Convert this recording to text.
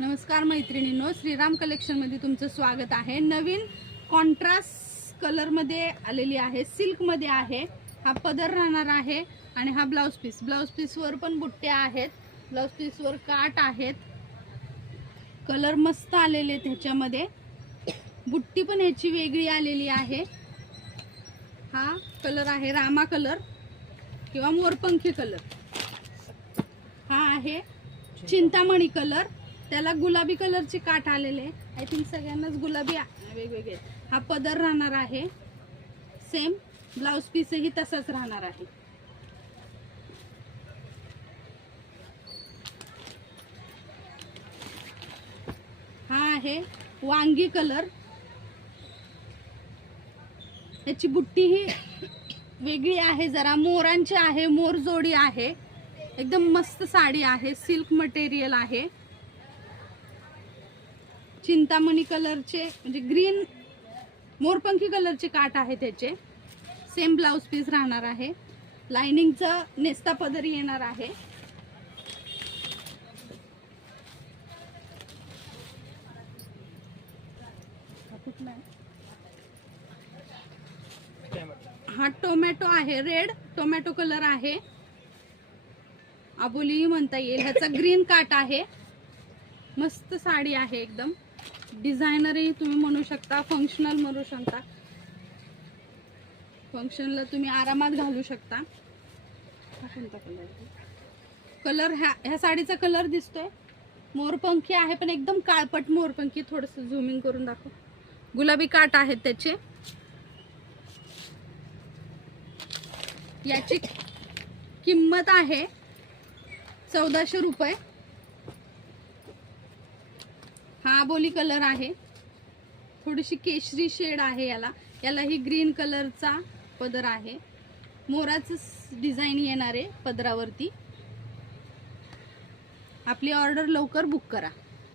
नमस्कार मैत्रिणींनो, श्रीराम कलेक्शन मध्ये तुमचं स्वागत आहे। नवीन कॉन्ट्रास्ट कलर मध्ये आलेली आहे, सिल्क मध्ये आहे। हा पदर राहणार आहे आणि हा ब्लाउज पीस वर पण बुट्ट्या आहेत, ब्लाउज पीस वर काट आहेत। कलर मस्त आलेले त्याच्यामध्ये, बुट्टी पण ह्याची वेगळी आलेली आहे। हा कलर आहे रामा कलर किंवा मोरपंखी कलर। हा आहे चिंतामणी कलर, त्याला गुलाबी कलरचे काट आलेले। आय थिंक सगळ्यांनाच गुलाबी वेगवेगळे। हा पदर राहणार आहे, सेम ब्लाउज पीसही तसाच राहणार आहे। हा आहे वांगी कलर, त्याची बुट्टी ही वेगळी आहे, जरा मोरांची आहे, मोर जोडी आहे। एकदम मस्त साडी आहे, सिल्क मटेरियल आहे। चिंतामणी कलरचे म्हणजे ग्रीन मोरपंखी कलरचे काट आहे त्याचे। सेम ब्लाउज पीस राहणार आहे, लाइनिंगचा नेस्ता पदर येणार आहे। हा टोमॅटो आहे, रेड टोमॅटो कलर आहे, आबोली म्हणता येईल। ह्याचा ग्रीन काट आहे। मस्त साडी आहे, एकदम डिझायनरही तुम्ही म्हणू शकता, फंक्शनल म्हणू शकता। फंक्शनला तुम्ही आरामात घालू शकता। हा कोणता कलर आहे? कलर ह्या साडीचा कलर दिसतोय मोरपंखी आहे, पण एकदम काळपट मोरपंखी। थोडस झूमिंग करून दाखव। गुलाबी काट आहेत त्याचे। याची किंमत आहे 1400 रुपये। हा आबोली कलर आहे, थोडीशी केशरी शेड आहे याला ही ग्रीन कलरचा पदर आहे। मोराचं डिझाईन येणार आहे पदरावरती। आपली ऑर्डर लवकर बुक करा।